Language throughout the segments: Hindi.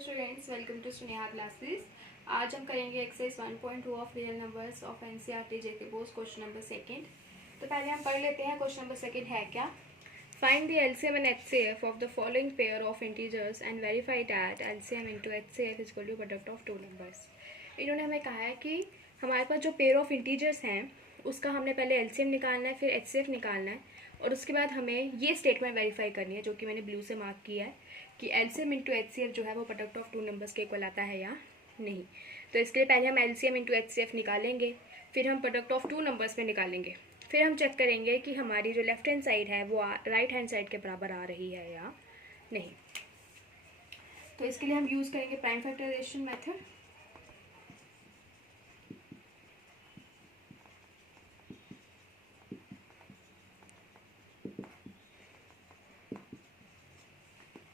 Students, welcome to Sneha classes. आज हम करेंगे exercise 1.2 of real numbers of NCERT J K BOSE question number second. तो पहले हम पढ़ लेते हैं क्वेश्चन नंबर सेकंड है क्या। Find the LCM and HCF of the following pair of integers and verify that LCM into HCF is equal to product of two numbers. इन्होंने हमें कहा है कि हमारे पास जो पेयर ऑफ इंटीजर्स हैं उसका हमने पहले एलसीएम निकालना है, फिर एचसीएफ निकालना है और उसके बाद हमें ये स्टेटमेंट वेरीफाई करनी है जो कि मैंने ब्लू से मार्क किया है कि एलसीएम इंटू एचसीएफ जो है वो प्रोडक्ट ऑफ टू नंबर्स के इक्वल आता है या नहीं। तो इसके लिए पहले हम एलसीएम इंटू एचसीएफ निकालेंगे, फिर हम प्रोडक्ट ऑफ टू नंबर्स में निकालेंगे, फिर हम चेक करेंगे कि हमारी जो लेफ्ट हैंड साइड है वो राइट हैंड साइड के बराबर आ रही है या नहीं। तो इसके लिए हम यूज़ करेंगे प्राइम फैक्टराइजेशन मेथड।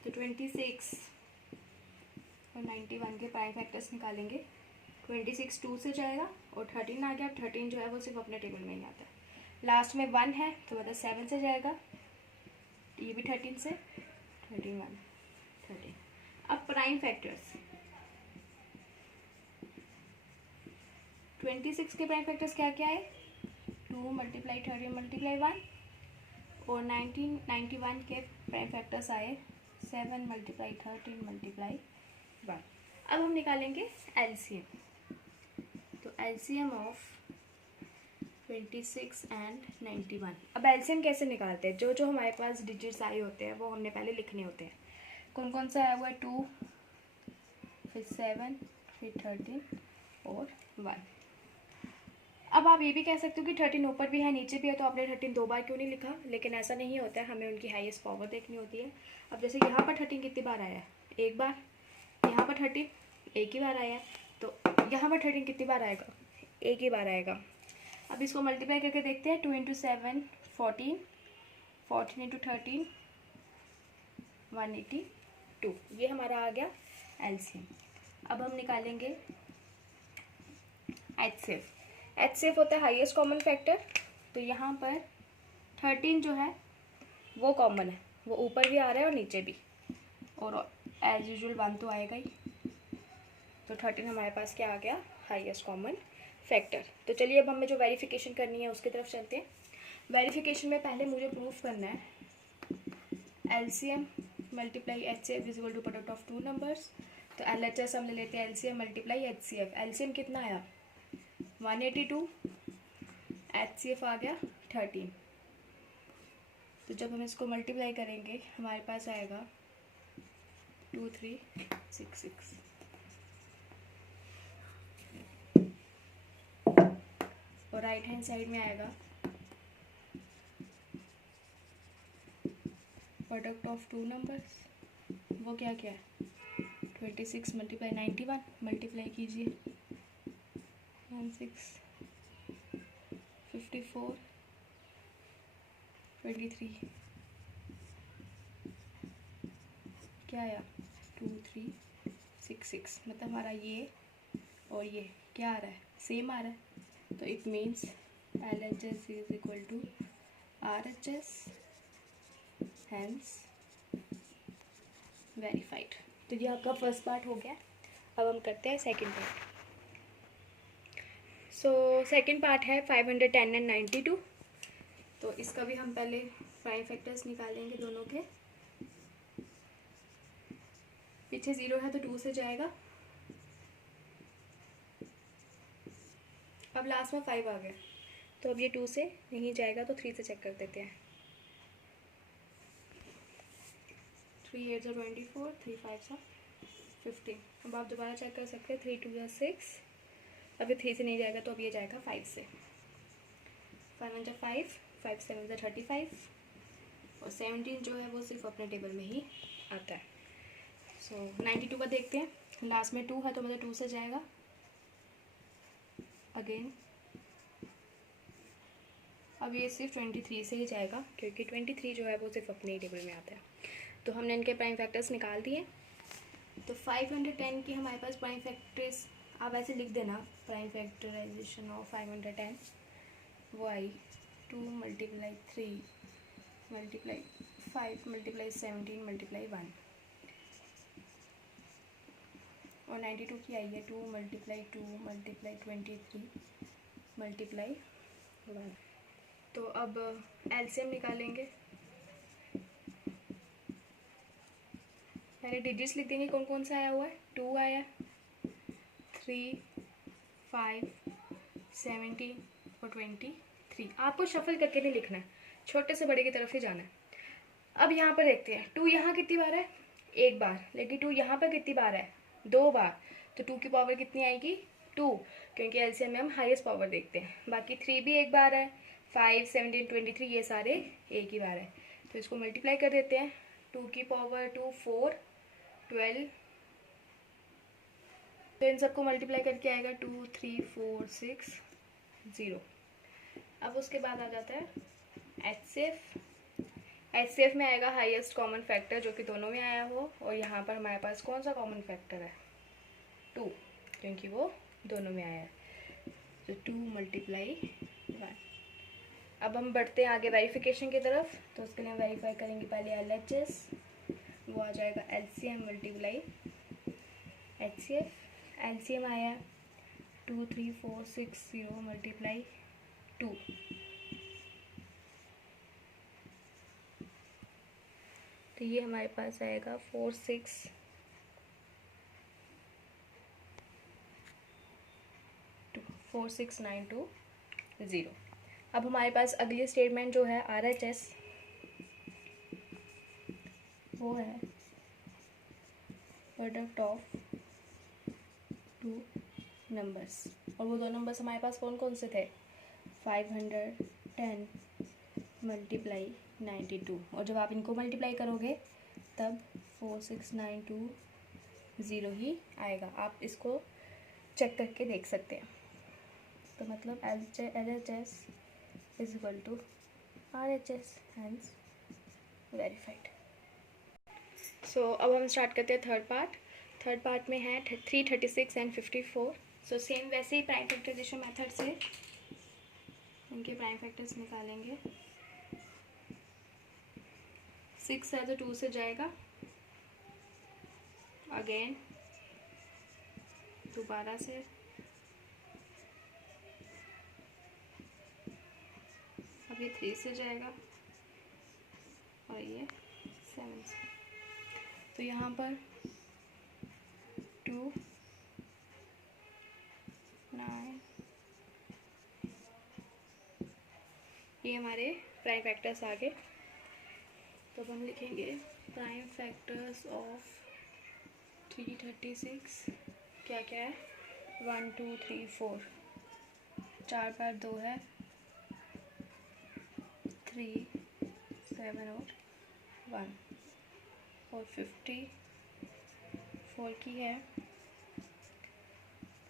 तो 26 और 91 के प्राइम फैक्टर्स निकालेंगे। 26 2 से जाएगा और 13 आ गया। 13 जो है वो सिर्फ अपने टेबल में ही आता है। लास्ट में 1 है तो मतलब 7 से जाएगा, ये भी 13 से 13 1 13। अब प्राइम फैक्टर्स 26 के प्राइम फैक्टर्स क्या क्या है, 2 मल्टीप्लाई 13 मल्टीप्लाई 1 और 91 के प्राइम फैक्टर्स आए 7 मल्टीप्लाई 13 मल्टीप्लाई 1। अब हम निकालेंगे एलसीएम। तो एलसीएम ऑफ 26 एंड 91। अब एलसीएम कैसे निकालते हैं, जो जो हमारे पास डिजिट्स आए होते हैं वो हमने पहले लिखने होते हैं। कौन कौन सा आया हुआ है, 2 फिर 7 फिर 13 और 1। अब आप ये भी कह सकते हो कि 13 ऊपर भी है नीचे भी है तो आपने 13 दो बार क्यों नहीं लिखा, लेकिन ऐसा नहीं होता है, हमें उनकी हाईएस्ट पावर देखनी होती है। अब जैसे यहाँ पर 13 कितनी बार आया है, एक बार। यहाँ पर 13 एक ही बार आया है, तो यहाँ पर 13 कितनी बार आएगा, एक ही बार आएगा। अब इसको मल्टीप्लाई करके देखते हैं। 2 इंटू 7 14, 14 इंटू 13 182। ये हमारा आ गया एलसीएम। अब हम निकालेंगे एचसीएफ। एचसीएफ होता है हाईएस्ट कॉमन फैक्टर। तो यहाँ पर 13 जो है वो कॉमन है, वो ऊपर भी आ रहा है और नीचे भी, और एज यूजुअल 1 तो आएगा ही। तो 13 हमारे पास क्या आ गया, हाईएस्ट कॉमन फैक्टर। तो चलिए अब हमें जो वेरिफिकेशन करनी है उसकी तरफ चलते हैं। वेरिफिकेशन में पहले मुझे प्रूफ करना है LCM multiply HCF is equal to product of two numbers. तो एलएचएस हम ले लेते हैं एलसीएम मल्टीप्लाई एचसीएफ। एलसीएम कितना आया 182, एचसीएफ आ गया 13। तो जब हम इसको मल्टीप्लाई करेंगे हमारे पास आएगा 2366 और राइट हैंड साइड में आएगा प्रोडक्ट ऑफ टू नंबर्स। वो क्या क्या है, 26 मल्टीप्लाई 91 मल्टीप्लाई कीजिए 16 54 23 क्या आया 2366। मतलब हमारा ये और ये क्या आ रहा है, सेम आ रहा है। तो it means LHS is equal to RHS, hence verified. तो ये आपका फर्स्ट पार्ट हो गया। अब हम करते हैं second part. So second part है 510 एंड 92। तो इसका भी हम पहले प्राइम फैक्टर्स निकालेंगे दोनों के। पीछे 0 है तो 2 से जाएगा। अब लास्ट में 5 आ गया तो अब ये 2 से नहीं जाएगा तो 3 से चेक कर देते हैं। 3 8 24, 3 5 15। अब आप दोबारा चेक कर सकते हैं। 3 2 6। अब ये 3 से नहीं जाएगा तो अब ये जाएगा 5 से। 5 1 5, 5 7 35 और 17 जो है वो सिर्फ अपने टेबल में ही आता है। सो 92 का देखते हैं। लास्ट में 2 है तो मतलब 2 से जाएगा अगेन। अब ये सिर्फ 23 से ही जाएगा क्योंकि 23 जो है वो सिर्फ अपने ही टेबल में आता है। तो हमने इनके प्राइम फैक्टर्स निकाल दिए। तो 510 की हमारे पास प्राइम फैक्टर्स, आप ऐसे लिख देना प्राइम फैक्टराइजेशन ऑफ 510। वो आई 2 मल्टीप्लाई 3 मल्टीप्लाई 5 मल्टीप्लाई 17 मल्टीप्लाई 1। और 92 की आई है 2 मल्टीप्लाई 2 मल्टीप्लाई 23 मल्टीप्लाई 1। तो अब एलसीएम निकालेंगे। पहले डिजिट्स लिख देंगे कौन कौन सा आया हुआ है। 2 आया, 3, 5, 17 और 23। आपको शफल करके नहीं लिखना है, छोटे से बड़े की तरफ ही जाना है। अब यहाँ पर देखते हैं 2 यहाँ कितनी बार है, एक बार, लेकिन 2 यहाँ पर कितनी बार है, 2 बार। तो 2 की पावर कितनी आएगी, 2, क्योंकि एलसीएम में हम हाईएस्ट पावर देखते हैं। बाकी 3 भी एक बार है, 5, 17, 23 ये सारे एक ही बार है। तो इसको मल्टीप्लाई कर देते हैं। 2 की पावर 2, 4, 12। तो इन सबको मल्टीप्लाई करके आएगा 2, 3, 4, 6, 0। अब उसके बाद आ जाता है एचसीएफ। एचसीएफ में आएगा हाईएस्ट कॉमन फैक्टर, जो कि दोनों में आया हो। और यहाँ पर हमारे पास कौन सा कॉमन फैक्टर है, 2, क्योंकि वो दोनों में आया है। तो 2 मल्टीप्लाई 1। अब हम बढ़ते हैं आगे वेरिफिकेशन की तरफ। तो उसके लिए वेरीफाई करेंगे पहले एलएचएस, वो आ जाएगा एलसीएम मल्टीप्लाई एचसीएफ। एलसीएम आया 2, 3, 4, 6, 0 मल्टीप्लाई 2। तो ये हमारे पास आएगा 4, 6, 4, 6, 9, 2, 0। अब हमारे पास अगली स्टेटमेंट जो है RHS, वो है प्रोडक्ट ऑफ 2 नंबर्स। और वो 2 नंबर्स हमारे पास कौन कौन से थे, 510 मल्टीप्लाई 92। और जब आप इनको मल्टीप्लाई करोगे तब 4, 6, 9, 2, 0 ही आएगा। आप इसको चेक करके देख सकते हैं। तो मतलब LHS is equal to RHS, hence verified. So अब हम स्टार्ट करते हैं थर्ड पार्ट। थर्ड पार्ट में है 3, 36 एंड 54। सो सेम वैसे ही प्राइम फैक्टराइजेशन मेथड से इनके प्राइम फैक्टर्स निकालेंगे। 6 है तो 2 से जाएगा, अगेन दोबारा से, अब ये 3 से जाएगा और ये 7 से। तो यहाँ पर 2, 9, ये हमारे प्राइम फैक्टर्स आ गए। तो अब हम लिखेंगे प्राइम फैक्टर्स ऑफ 336 क्या क्या है, 1, 2, 3, 4, 4 बार 2 है, 3, 7 और 1, और 54 की है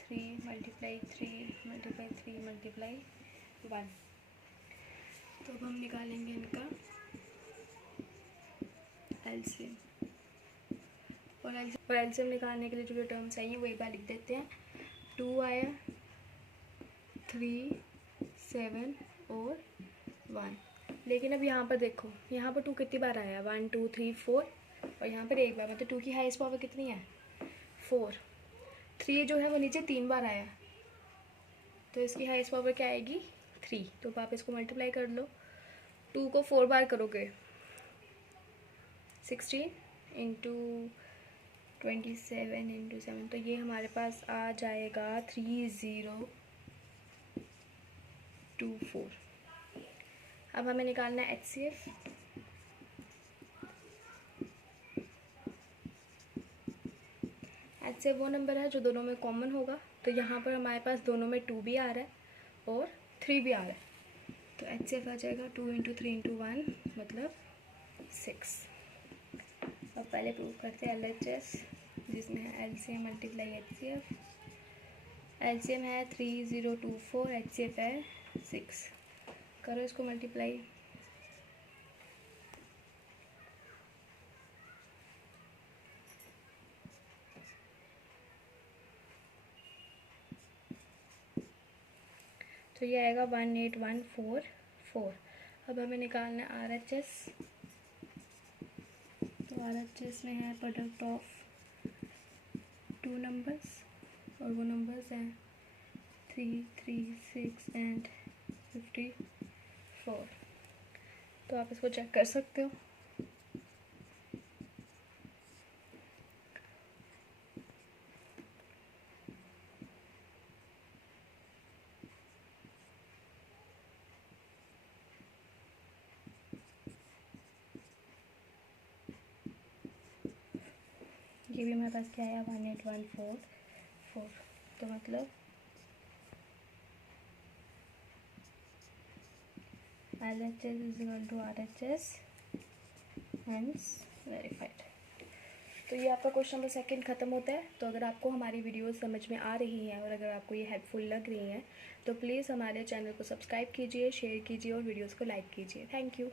3 मल्टीप्लाई 3 मल्टीप्लाई 3 मल्टीप्लाई 1। तो अब हम निकालेंगे इनका एलसीएम। और एलसीएम निकालने के लिए जो टर्म्स आई हैं वो एक बार लिख देते हैं। 2 आया, 3, 7 और 1। लेकिन अब यहाँ पर देखो, यहाँ पर 2 कितनी बार आया, 1, 2, 3, 4, और यहाँ पर एक बार। मतलब 2 की हाईएस्ट पावर कितनी है, 4। 3 जो है वो नीचे 3 बार आया, तो इसकी हाईएस्ट पावर क्या आएगी, 3। तो आप इसको मल्टीप्लाई कर लो। 2 को 4 बार करोगे, 16 इंटू 27 इंटू 7, तो ये हमारे पास आ जाएगा 3024। अब हमें निकालना है HCF। HCF वो नंबर है जो दोनों में कॉमन होगा। तो यहाँ पर हमारे पास दोनों में 2 भी आ रहा है और 3 भी आ रहा है। तो HCF आ जाएगा 2 इंटू 3 इंटू 1 मतलब 6। अब पहले प्रूव करते हैं LHS, जिसमें है LCM मल्टीप्लाई HCF। LCM है 3024, HCF है 6। करो इसको मल्टीप्लाई। तो ये आएगा 18144। अब हमें निकालना है RHS। तो RHS में है प्रोडक्ट ऑफ 2 नंबर्स और वो नंबर्स हैं 3, 3, 6 एंड 54। तो आप इसको चेक कर सकते हो। ये भी हमारे पास क्या आया 18144। तो मतलब LHS is equal to RHS hence verified. तो ये आपका क्वेश्चन नंबर सेकंड ख़त्म होता है। तो अगर आपको हमारी वीडियोस समझ में आ रही हैं और अगर आपको ये हेल्पफुल लग रही हैं तो प्लीज़ हमारे चैनल को सब्सक्राइब कीजिए, शेयर कीजिए और वीडियोस को लाइक कीजिए। Thank you.